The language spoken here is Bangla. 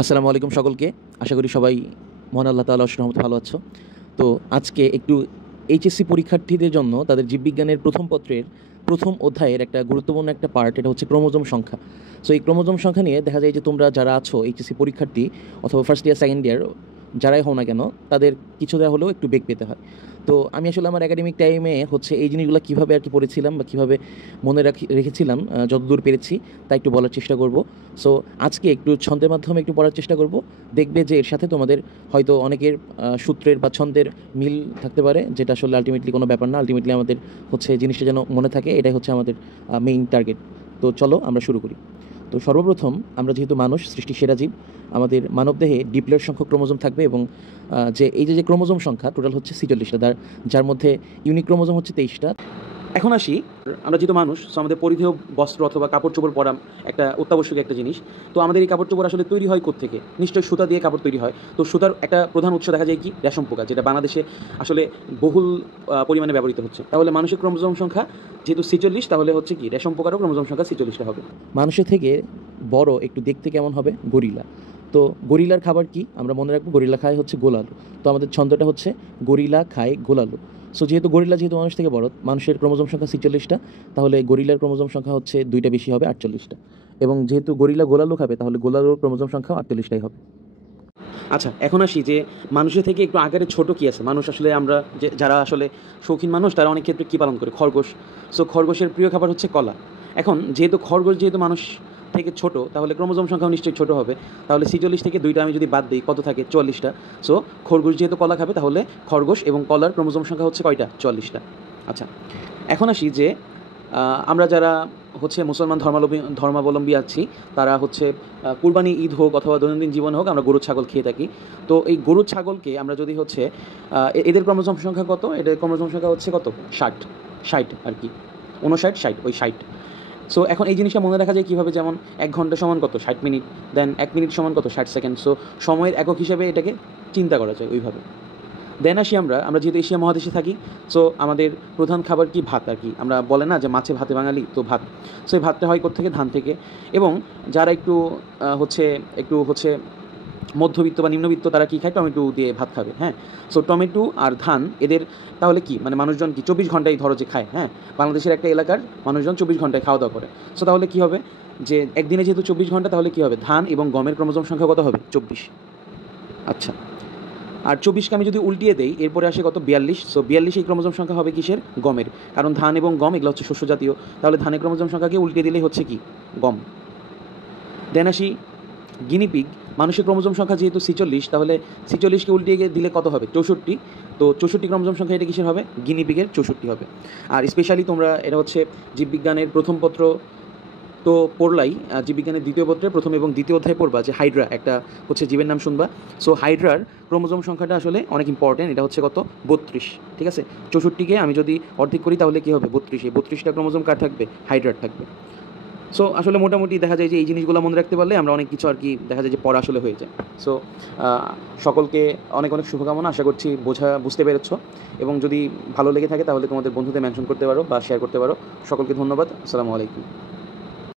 আসসালামু আলাইকুম সকলকে। আশা করি সবাই মহান আল্লাহ তাআলার অশেষ রহমতে ভালো আছো। তো আজকে একটু এইচএসসি পরীক্ষার্থীদের জন্য তাদের জীববিজ্ঞানের প্রথম পত্রের প্রথম অধ্যায়ের একটা গুরুত্বপূর্ণ একটা পার্ট, এটা হচ্ছে ক্রোমোজোম সংখ্যা। সো এই ক্রোমোজোম সংখ্যা নিয়ে দেখা যায় যে তোমরা যারা আছো এইচএসসি পরীক্ষার্থী অথবা ফার্স্ট ইয়ার সেকেন্ড ইয়ার যারাই হও না কেন, তাদের কিছুটা হলেও একটু বেগ পেতে হয়। তো আমি আসলে আমার একাডেমিক টাইমে হচ্ছে এই জিনিসগুলো কীভাবে আর কি পড়েছিলাম বা কীভাবে মনে রেখেছিলাম, যতদূর পেরেছি তা একটু বলার চেষ্টা করব। সো আজকে একটু ছন্দের মাধ্যমে একটু পড়ার চেষ্টা করব। দেখবে যে এর সাথে তোমাদের হয়তো অনেকের সূত্রের বা ছন্দের মিল থাকতে পারে, যেটা আসলে আলটিমেটলি কোনো ব্যাপার না। আলটিমেটলি আমাদের হচ্ছে জিনিসটা যেন মনে থাকে, এটাই হচ্ছে আমাদের মেইন টার্গেট। তো চলো আমরা শুরু করি। তো সর্বপ্রথম আমরা যেহেতু মানুষ সৃষ্টির সেরা জীব, আমাদের মানবদেহে ডিপ্লয়েড সংখ্যক ক্রোমোজোম থাকবে এবং যে এই যে ক্রোমোজোম সংখ্যা টোটাল হচ্ছে 46টা, যার মধ্যে ইউনিক ক্রোমোজোম হচ্ছে 23টা। এখন আসি, আমরা যেহেতু মানুষ, সো আমাদের পরিধেয় বস্ত্র অথবা কাপড় চোপড় পরা একটা অত্যাবশ্যক একটা জিনিস। তো আমাদের এই কাপড় চোপড় আসলে তৈরি হয় কোত্থেকে? নিশ্চয়ই সুতা দিয়ে কাপড় তৈরি হয়। তো সুতার একটা প্রধান উৎস দেখা যায় কি? রেশম পোকা, যেটা বাংলাদেশে আসলে বহুল পরিমাণে ব্যবহৃত হচ্ছে। তাহলে মানুষের ক্রোমোজোম সংখ্যা যেহেতু 46, তাহলে হচ্ছে কি রেশম পোকারও ক্রোমোজোম সংখ্যা 46টা হবে। মানুষের থেকে বড় একটু দেখতে কেমন হবে? গরিলা। তো গরিলার খাবার কি? আমরা মনে রাখবো গরিলা খায় হচ্ছে গোলালু। তো আমাদের ছন্দটা হচ্ছে গরিলা খায় গোলালু। সো যেহেতু গরিলা যেহেতু মানুষ থেকে বড়, মানুষের ক্রোমোজোম সংখ্যা 46টা, তাহলে গরিলার ক্রোমোজোম সংখ্যা হচ্ছে 2টা বেশি হবে, 48টা। এবং যেহেতু গরিলা গোলালু খাবে, তাহলে গোলালুর ক্রোমোজোম সংখ্যা 48টাই হবে। আচ্ছা, এখন আসি যে মানুষের থেকে একটু আকারে ছোট কি আছে? মানুষ আসলে আমরা যে যারা আসলে শৌখিন মানুষ, তারা অনেক ক্ষেত্রে কী পালন করে? খরগোশ। সো খরগোশের প্রিয় খাবার হচ্ছে কলা। এখন যেহেতু খরগোশ যেহেতু মানুষ থেকে ছোট, তাহলে ক্রোমোজোম সংখ্যাও নিশ্চয়ই ছোট হবে। তাহলে 46 থেকে 2টা আমি যদি বাদ দিই, কত থাকে? 44টা। সো খরগোশ যেহেতু কলা খাবে, তাহলে খরগোশ এবং কলার ক্রোমোজোম সংখ্যা হচ্ছে কয়টা? 44টা। আচ্ছা, এখন আসি যে আমরা যারা হচ্ছে মুসলমান ধর্মাবলম্বী আছি, তারা হচ্ছে কুরবানি ঈদ হোক অথবা দৈনন্দিন জীবন হোক, আমরা গরু ছাগল খেয়ে থাকি। তো এই গরু ছাগলকে আমরা যদি হচ্ছে এদের ক্রোমোজোম সংখ্যা কত? এদের ক্রোমোজোম সংখ্যা হচ্ছে কত? 60 আর কি, 59 60, ওই 60। সো এখন এই জিনিসটা মনে রাখা যায় কীভাবে? যেমন 1 ঘন্টা সমান কত? 60 মিনিট। দেন 1 মিনিট সমান কত? 60 সেকেন্ড। সো সময়ের একক হিসেবে এটাকে চিন্তা করা যায় ওইভাবে। দেন আসি আমরা যেহেতু এশিয়া মহাদেশে থাকি, সো আমাদের প্রধান খাবার কি? ভাত আর কি। আমরা বলে না যে মাছে ভাতে বাঙালি, তো ভাত। সো এই ভাতটা হয় কোত্থেকে? ধান থেকে। এবং যারা একটু হচ্ছে মধ্যবিত্ত বা নিম্নবিত্ত, তারা কী খায়? টমেটো দিয়ে ভাত খাবে, হ্যাঁ। সো টমেটো আর ধান এদের তাহলে কি মানে মানুষজন কি 24 ঘন্টায় ধরো যে খায়, হ্যাঁ। বাংলাদেশের একটা এলাকার মানুষজন 24 ঘন্টায় খাওয়া দাওয়া করে। সো তাহলে কী হবে যে একদিনে যেহেতু 24 ঘন্টা, তাহলে কী হবে? ধান এবং গমের ক্রোমোজোম সংখ্যা কত হবে? 24। আচ্ছা, আর 24কে আমি যদি উল্টিয়ে দেই, এরপরে আসে কত? 42। সো 42 এই ক্রোমোজোম সংখ্যা হবে কিসের? গমের। কারণ ধান এবং গম এগুলো হচ্ছে শস্য জাতীয়। তাহলে ধানের ক্রোমোজোম সংখ্যাকে উল্টিয়ে দিলেই হচ্ছে কি? গম। দেন আসি গিনিপিগ। মানুষের ক্রোমোজোম সংখ্যা যেহেতু 46, তাহলে 46কে উল্টিয়ে দিলে কত হবে? 64। তো 64 ক্রোমোজোম সংখ্যা, এটা কিসের হবে? গিনিপিগের 64 হবে। আর স্পেশালি তোমরা এটা হচ্ছে জীববিজ্ঞানের প্রথম পত্র তো পড়লাই, জীববিজ্ঞানের দ্বিতীয় পত্রের প্রথম এবং দ্বিতীয় অধ্যায় পড়বা যে হাইড্রা একটা হচ্ছে জীবের নাম শুনবা। সো হাইড্রার ক্রোমোজোম সংখ্যাটা আসলে অনেক ইম্পর্টেন্ট। এটা হচ্ছে কত? 32। ঠিক আছে, 64কে আমি যদি অর্ধেক করি, তাহলে কী হবে? 32। এই 32টা ক্রোমোজোম কার থাকবে? হাইড্রার থাকবে। সো আসলে মোটামুটি দেখা যায় যে এই জিনিসগুলো মনে রাখতে পারলে আমরা অনেক কিছু আর কি দেখা যায় যে পড়া আসলে হয়ে যায়। সো সকলকে অনেক অনেক শুভকামনা। আশা করছি বুঝতে পেরেছ, এবং যদি ভালো লেগে থাকে তাহলে তোমাদের বন্ধুদের মেনশন করতে পারো বা শেয়ার করতে পারো। সকলকে ধন্যবাদ। আসসালামু আলাইকুম।